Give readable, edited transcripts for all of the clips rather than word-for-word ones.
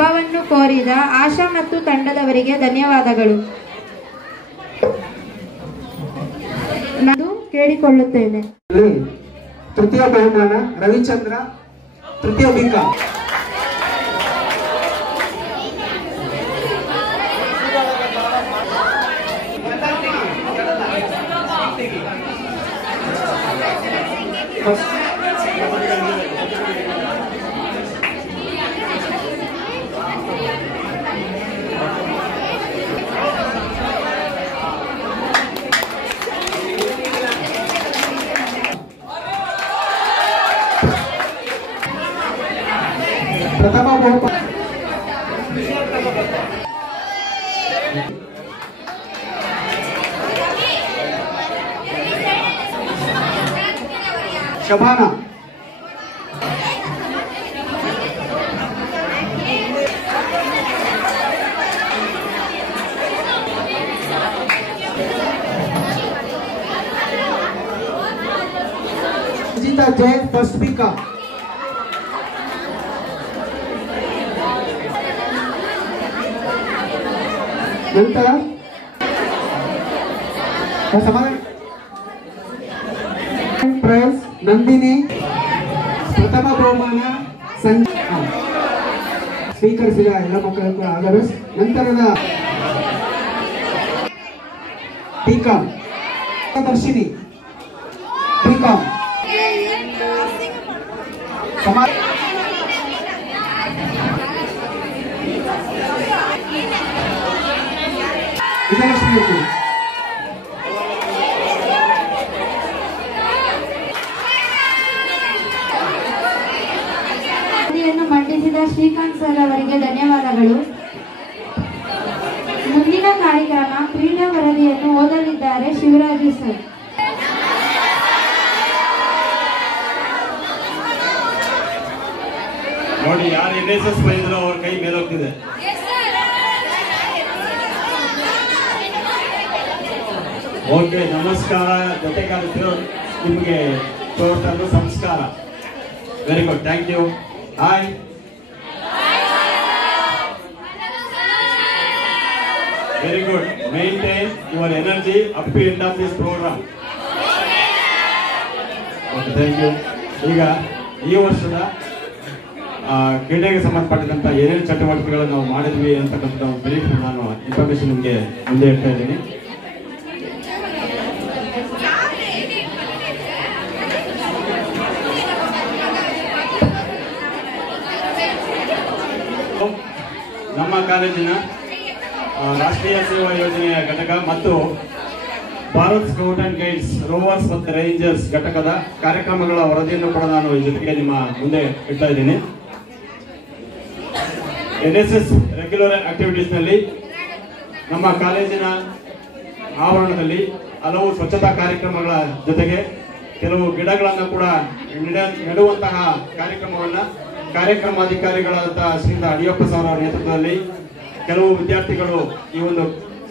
ಶುಭವನ್ನು ಕೋರಿದ ಆಶಾ ಮತ್ತು ತಂಡದವರಿಗೆ ಧನ್ಯವಾದಗಳು. ನಾನು ಕೇಳಿಕೊಳ್ಳುತ್ತೇನೆ. ತೃತೀಯ ಬಹುಮಾನ ರವಿಚಂದ್ರ, ತೃತೀಯ ಬಿಂಕ. ಪ್ರಥಮ ಬಹುಮಾನ ಶಬಾನ. ಸುಜಿತಾ ಜೈ, ಫಸ್ಟ್ ಬಿಂಕ. ನಂತರ ಪ್ರೈಸ್ ನಂದಿನಿ, ಪ್ರಥಮ ಬಹುಮಾನ ಸ್ವೀಕರಿಸಿದ ಎಲ್ಲ ಮಕ್ಕಳಿಗೂ ಆಗಲು. ನಂತರದ ಬಿಕಾಂ ದರ್ಶಿನಿ, ಬಿಕಾಂ. ಮಂಡಿಸಿದ ಶ್ರೀಕಾಂತ್ ಸರ್ ಅವರಿಗೆ ಧನ್ಯವಾದಗಳು. ಮುಂದಿನ ಕಾರ್ಯಕ್ರಮ ಕ್ರೀಡಾ ವರದಿಯನ್ನು ಓದಲಿದ್ದಾರೆ ಶಿವರಾಜು ಸರ್. ನೋಡಿ, ಯಾರು NSS ಬಂದಿದ್ರು ಅವ್ರ ಕೈ ಮೇಲೋಗ್ತಿದೆ. ಓಕೆ, ನಮಸ್ಕಾರ. ಜೊತೆಗಾರಿದ್ರು ನಿಮಗೆ ತೋರ್ತದ್ದು ಸಂಸ್ಕಾರ. Very good, thank you. Hi, very good. Maintain your energy up to end of this programme. Okay, thank you. ಈಗ ಈ ವರ್ಷದ ಕ್ರೀಡೆಗೆ ಸಂಬಂಧಪಟ್ಟಂತ ಏನೇನು ಚಟುವಟಿಕೆಗಳನ್ನು ನಾವು ಮಾಡಿದ್ವಿ ಅಂತಕ್ಕಂಥ ಬ್ರೀಫ್ ನಾನು ಇನ್ಫಾರ್ಮೇಶನ್ ನಿಮಗೆ ಮುಂದೆ ಇಡ್ತಾ ಇದ್ದೀನಿ. ನಮ್ಮ ಕಾಲೇಜಿನ ರಾಷ್ಟ್ರೀಯ ಸೇವಾ ಯೋಜನೆಯ ಘಟಕ ಮತ್ತು Bharat scout and guides, rovers ಮತ್ತು ರೇಂಜರ್ಸ್ ಘಟಕದ ಕಾರ್ಯಕ್ರಮಗಳ ವರದಿಯನ್ನು ಕೂಡ ನಾನು ಈ ಜೊತೆಗೆ ನಿಮ್ಮ ಮುಂದೆ ಇಡ್ತಾ ಇದ್ದೀನಿ. NSS ರೆಗ್ಯುಲರ್ ಆಕ್ಟಿವಿಟೀಸ್ ನಲ್ಲಿ ನಮ್ಮ ಕಾಲೇಜಿನ ಆವರಣದಲ್ಲಿ ಹಲವು ಸ್ವಚ್ಛತಾ ಕಾರ್ಯಕ್ರಮಗಳ ಜೊತೆಗೆ ಕೆಲವು ಗಿಡಗಳನ್ನು ಕೂಡ ನೆಡುವಂತಹ ಕಾರ್ಯಕ್ರಮಾಧಿಕಾರಿಗಳಾದ ಶ್ರೀಯುತ ಅಡಿಯಪ್ಪ ಸರ್ ಅವರ ನೇತೃತ್ವದಲ್ಲಿ ಕೆಲವು ವಿದ್ಯಾರ್ಥಿಗಳು ಈ ಒಂದು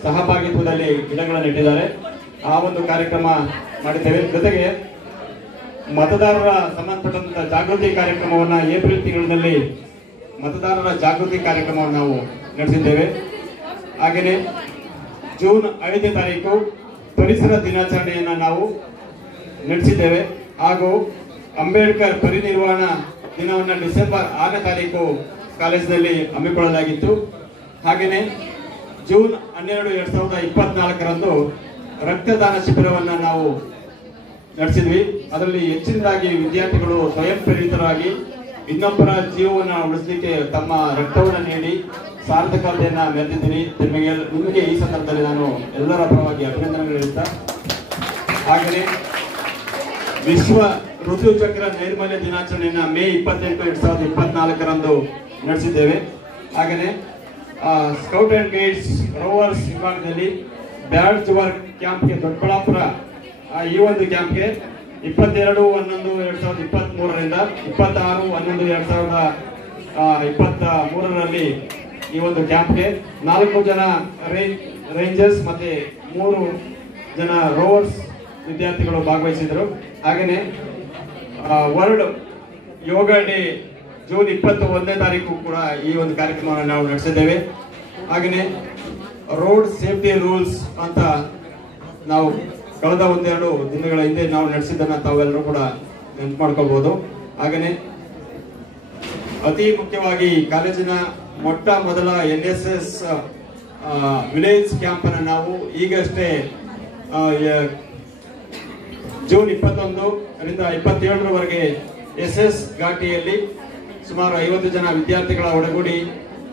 ಸಹಭಾಗಿತ್ವದಲ್ಲಿ ಗಿಡಗಳನ್ನು ನೆಟ್ಟಿದ್ದಾರೆ. ಆ ಒಂದು ಕಾರ್ಯಕ್ರಮ ಮಾಡಿದ್ದೇವೆ. ಜೊತೆಗೆ ಮತದಾರರ ಸಂಬಂಧಪಟ್ಟಂತ ಜಾಗೃತಿ ಕಾರ್ಯಕ್ರಮವನ್ನ ಏಪ್ರಿಲ್ ತಿಂಗಳಿನಲ್ಲಿ ಮತದಾರರ ಜಾಗೃತಿ ಕಾರ್ಯಕ್ರಮವನ್ನು ನಾವು ನಡೆಸಿದ್ದೇವೆ. ಹಾಗೆಯೇ ಜೂನ್ 5ನೇ ತಾರೀಕು ಪರಿಸರ ದಿನಾಚರಣೆಯನ್ನು ನಾವು ನಡೆಸಿದ್ದೇವೆ. ಹಾಗೂ ಅಂಬೇಡ್ಕರ್ ಪರಿನಿರ್ವಾಣ ದಿನವನ್ನು ಡಿಸೆಂಬರ್ 6ನೇ ತಾರೀಕು ಕಾಲೇಜಿನಲ್ಲಿ ಹಮ್ಮಿಕೊಳ್ಳಲಾಗಿತ್ತು. ಹಾಗೆಯೇ ಜೂನ್ 12, 2024ರಂದು ರಕ್ತದಾನ ಶಿಬಿರವನ್ನು ನಾವು ನಡೆಸಿದ್ವಿ. ಅದರಲ್ಲಿ ಹೆಚ್ಚಿನದಾಗಿ ವಿದ್ಯಾರ್ಥಿಗಳು ಸ್ವಯಂ ಪ್ರೇರಿತರಾಗಿ ಇನ್ನೊಬ್ಬರ ಜೀವವನ್ನು ಉಳಿಸಲಿಕ್ಕೆ ತಮ್ಮ ರಕ್ತವನ್ನು ನೀಡಿ ಸಾರ್ಥಕತೆಯನ್ನ ಮೆರೆದಿದ್ದೀನಿ. ನಿಮಗೆ ಈ ಸಂದರ್ಭದಲ್ಲಿ ನಾನು ಎಲ್ಲರ ಪರವಾಗಿ ಅಭಿನಂದನೆಗಳು ಹೇಳುತ್ತಾ, ಹಾಗೆಯೇ ವಿಶ್ವ ಋತುಚಕ್ರ ನೈರ್ಮಲ್ಯ ದಿನಾಚರಣೆಯನ್ನು ಮೇ 28, 2024ರಂದು ನಡೆಸಿದ್ದೇವೆ. ಹಾಗೆಯೇ ಸ್ಕೌಟ್ ಅಂಡ್ ಗೈಡ್ಸ್ ರೋವರ್ಸ್ ವಿಭಾಗದಲ್ಲಿ ಬ್ಯಾಡ್ಜ್ ವರ್ಕ್ ಕ್ಯಾಂಪ್ಗೆ ದೊಡ್ಡಬಳ್ಳಾಪುರ ಈ ಒಂದು ಕ್ಯಾಂಪ್ಗೆ 22/11/2023ರಿಂದ 26/11/2023ರಲ್ಲಿ ಈ ಒಂದು ಕ್ಯಾಂಪ್ಗೆ 4 ಜನ ರೇಂಜರ್ಸ್ ಮತ್ತೆ 3 ಜನ ರೋವರ್ಸ್ ವಿದ್ಯಾರ್ಥಿಗಳು ಭಾಗವಹಿಸಿದರು. ಹಾಗೆಯೇ ವರ್ಲ್ಡ್ ಯೋಗ ಡೇ ಜೂನ್ 21ನೇ ತಾರೀಕು ಕೂಡ ಈ ಒಂದು ಕಾರ್ಯಕ್ರಮವನ್ನು ನಾವು ನಡೆಸಿದ್ದೇವೆ. ಹಾಗೆಯೇ ರೋಡ್ ಸೇಫ್ಟಿ ರೂಲ್ಸ್ ಅಂತ ನಾವು ಕಳೆದ ಒಂದೆರಡು ದಿನಗಳ ಹಿಂದೆ ನಾವು ನಡೆಸಿದ್ದನ್ನ ತಾವೆಲ್ಲರೂ ಕೂಡ ನೆನಪು ಮಾಡ್ಕೋಬಹುದು. ಹಾಗೆಯೇ ಅತಿ ಮುಖ್ಯವಾಗಿ ಕಾಲೇಜಿನ ಮೊಟ್ಟ ಮೊದಲ NSS ವಿಲೇಜ್ ಕ್ಯಾಂಪ್ ಅನ್ನು ನಾವು ಈಗಷ್ಟೇ ಜೂನ್ 21ರಿಂದ 27ರವರೆಗೆ SS ಘಾಟಿಯಲ್ಲಿ ಸುಮಾರು 50 ಜನ ವಿದ್ಯಾರ್ಥಿಗಳ ಒಳಗೂಡಿ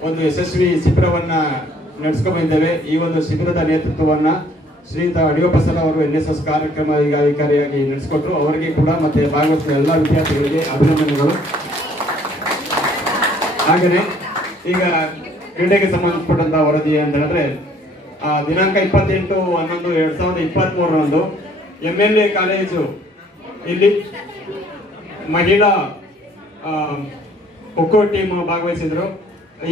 ಒಂದು ಯಶಸ್ವಿ ಶಿಬಿರವನ್ನ ನಡೆಸ್ಕೊಂಡಿದ್ದೇವೆ. ಈ ಒಂದು ಶಿಬಿರದ ನೇತೃತ್ವವನ್ನ ಶ್ರೀಯುತ ಅಡಿಯೋಪಸಲ ಅವರು NSS ಕಾರ್ಯಕ್ರಮ ಅಧಿಕಾರಿಯಾಗಿ ನಡೆಸಿಕೊಟ್ರು. ಅವರಿಗೆ ಕೂಡ ಮತ್ತೆ ಭಾಗವಹಿಸಿದ ಎಲ್ಲ ವಿದ್ಯಾರ್ಥಿಗಳಿಗೆ ಅಭಿನಂದನೆಗಳು. ಹಾಗೆಯೇ ಈಗ ಕ್ರೀಡೆಗೆ ಸಂಬಂಧಪಟ್ಟಂತಹ ವರದಿ ಅಂತ ಹೇಳಿದ್ರೆ ದಿನಾಂಕ 28/11/2023ರಂದು MLA ಕಾಲೇಜು ಇಲ್ಲಿ ಮಹಿಳಾ ಖೋಖೋ ಟೀಮ್ ಭಾಗವಹಿಸಿದ್ರು.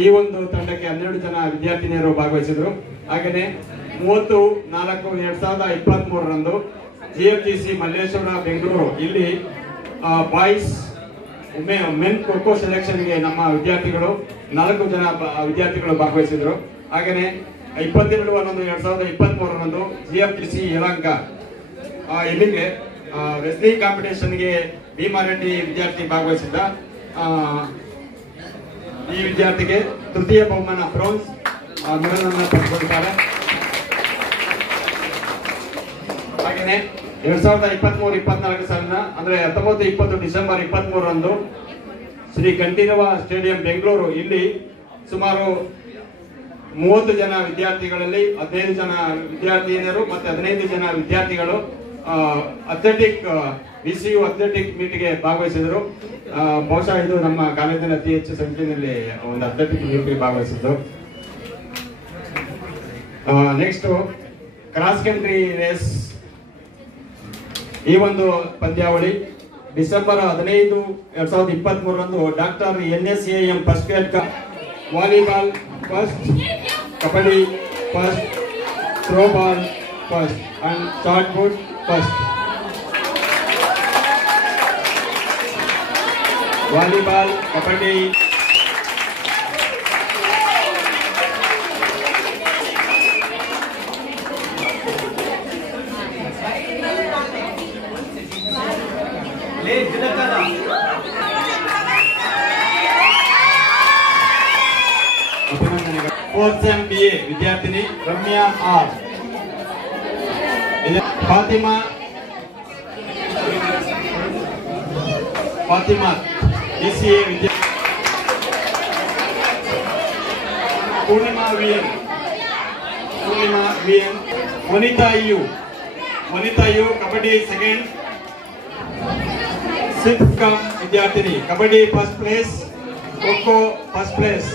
ಈ ಒಂದು ತಂಡಕ್ಕೆ 12 ಜನ ವಿದ್ಯಾರ್ಥಿನಿಯರು ಭಾಗವಹಿಸಿದ್ರು. ಹಾಗೆಯೇ 30/4/2023ರಂದು GFGC ಮಲ್ಲೇಶ್ವರ ಬೆಂಗಳೂರು ಇಲ್ಲಿ ಬಾಯ್ಸ್ ಮೆನ್ ಖೋಖೋ ಸೆಲೆಕ್ಷನ್ಗೆ ನಮ್ಮ ವಿದ್ಯಾರ್ಥಿಗಳು 4 ಜನ ವಿದ್ಯಾರ್ಥಿಗಳು ಭಾಗವಹಿಸಿದ್ರು. ಹಾಗೆಯೇ 22/11/2023ರಂದು GFGC ಯಲಹಂಕ ಇಲ್ಲಿಗೆ ರೆಸ್ಲಿಂಗ್ ಕಾಂಪಿಟೇಷನ್ಗೆ ಭೀಮಾರೆಡ್ಡಿ ವಿದ್ಯಾರ್ಥಿ ಭಾಗವಹಿಸಿದ್ದ. ಈ ವಿದ್ಯಾರ್ಥಿಗೆ ತೃತೀಯ ಬಹುಮಾನ ಬ್ರೌನ್ಸ್ ಮೆಡಲ್ ಅನ್ನು ಪಡೆದುಕೊಂಡಿದ್ದಾರೆ. ಹಾಗೆಯೇ 2023-24 ಸಾಲಿನ ಅಂದ್ರೆ 19-20 ಡಿಸೆಂಬರ್ 23ರಂದು ಶ್ರೀ ಕಂಠೀರವ ಸ್ಟೇಡಿಯಂ ಬೆಂಗಳೂರು ಇಲ್ಲಿ ಸುಮಾರು 30 ಜನ ವಿದ್ಯಾರ್ಥಿಗಳಲ್ಲಿ 15 ಜನ ವಿದ್ಯಾರ್ಥಿನಿಯರು ಮತ್ತೆ 15 ಜನ ವಿದ್ಯಾರ್ಥಿಗಳು ಅಥ್ಲೆಟಿಕ್ VCU ಅಥ್ಲೆಟಿಕ್ ಮೀಟ್ಗೆ ಭಾಗವಹಿಸಿದರು. ಬಹುಶಃ ಇದು ನಮ್ಮ ಕಾಲೇಜಿನ ಅತಿ ಹೆಚ್ಚು ಸಂಖ್ಯೆಯಲ್ಲಿ ಒಂದು ಅಥ್ಲೆಟಿಕ್ ಮೀಟ್ಗೆ ಭಾಗವಹಿಸಿದ್ರು. ನೆಕ್ಸ್ಟ್ ಕ್ರಾಸ್ ಕಂಟ್ರಿ ರೇಸ್ ಈ ಒಂದು ಪಂದ್ಯಾವಳಿ ಡಿಸೆಂಬರ್ 15, 2023ರಂದು doctor NSAM first grade volleyball first, kabaddi first, throwball first and shot put first. Volleyball, kabaddi, ಅಭಿನಂದನೆಗಳು. 4th SEM BA ವಿದ್ಯಾರ್ಥಿನಿ ರಮ್ಯಾ R, ಫಾತಿಮಾ DCA ವಿದ್ಯಾರ್ಥಿ, Purnima VN, Vanitha U kabaddi second, 6th ವಿದ್ಯಾರ್ಥಿನಿ kabaddi first place, khokho first place.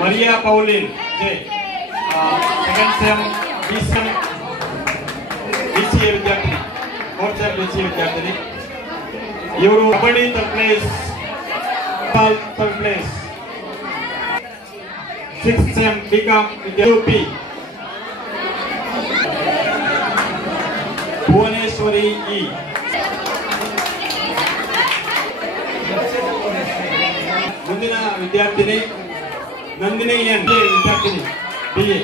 Maria Pauline J, 2nd SEM BCA ವಿದ್ಯಾರ್ಥಿನಿ, 4th SEM BCA ವಿದ್ಯಾರ್ಥಿನಿ. ಇವರು kabaddi third place, third place. 6th SEM BCom ವಿದ್ಯಾರ್ಥಿ Bhuvaneshwari E. ಮುಂದಿನ ವಿದ್ಯಾರ್ಥಿನಿ ನಂದಿನಿ N, ವಿದ್ಯಾರ್ಥಿನಿ BA.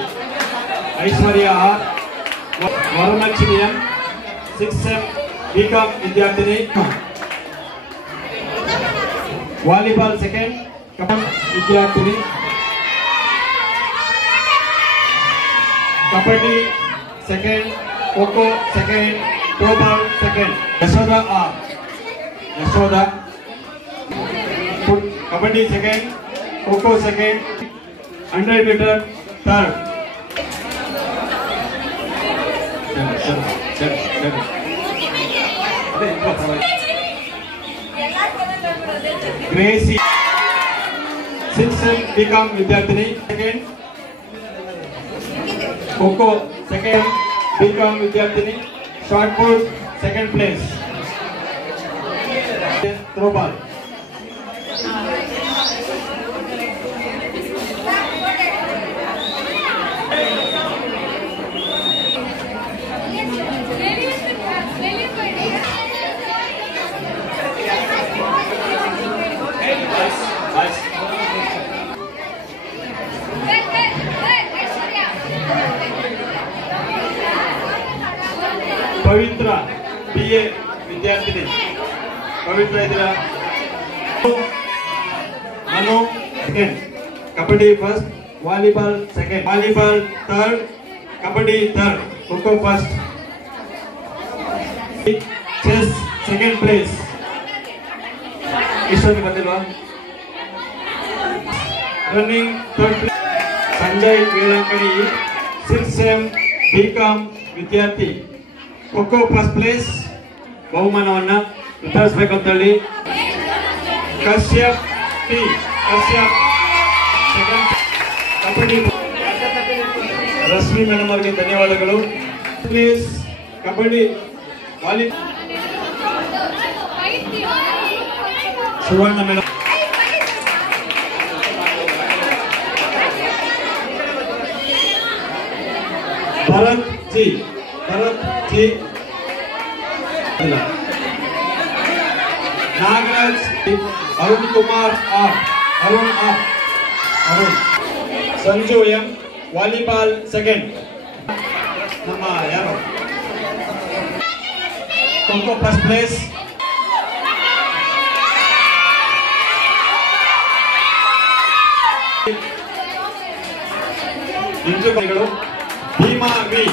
Aishwarya R, Varalakshmi M, 6th SEM BCom ವಿದ್ಯಾರ್ಥಿನಿ. Volleyball second ವಿದ್ಯಾರ್ಥಿನಿ, kabaddi second, kho kho second, throwball second. Yashoda R, kabaddi second, kho kho second, 100 metre third. Gracy 6th SEM BCom ವಿದ್ಯಾರ್ಥಿನಿ second, kho kho second, BCom ವಿದ್ಯಾರ್ಥಿನಿ, shot put second place. Throwball Pavithra BA ವಿದ್ಯಾರ್ಥಿನಿ. ಪವಿತ್ರ ಇದ್ದೀರಾ? Manu second, kabaddi first, volleyball second, volleyball third, kabaddi third, kho kho first, chess second place. ಇಷ್ಟೊಂದು ಬಂದಿಲ್ವಾ? Running third place. Sanjay Velankanni 6M BCom ವಿದ್ಯಾರ್ಥಿ, kho kho first place. ಬಹುಮಾನವನ್ನ ವಿತರಿಸಬೇಕು ಅಂತ ಹೇಳಿ Kashyap T. Kashyap second, kabaddi. Rashmi madam ಅವರಿಗೆ ಧನ್ಯವಾದಗಳು. Place kabaddi, volleyball Suvarna madam. Bharath G Nagaraj, Arun Kumar R, Arun Sanju M, volleyball second. ನಮ್ಮ ಯಾರು ಖೋಖೋ ಫಸ್ಟ್ ಪ್ಲೇಸ್. ಇಂಜುಗಳು Bhima V,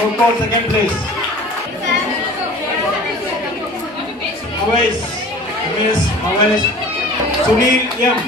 kho kho second place. Awais Sunil M.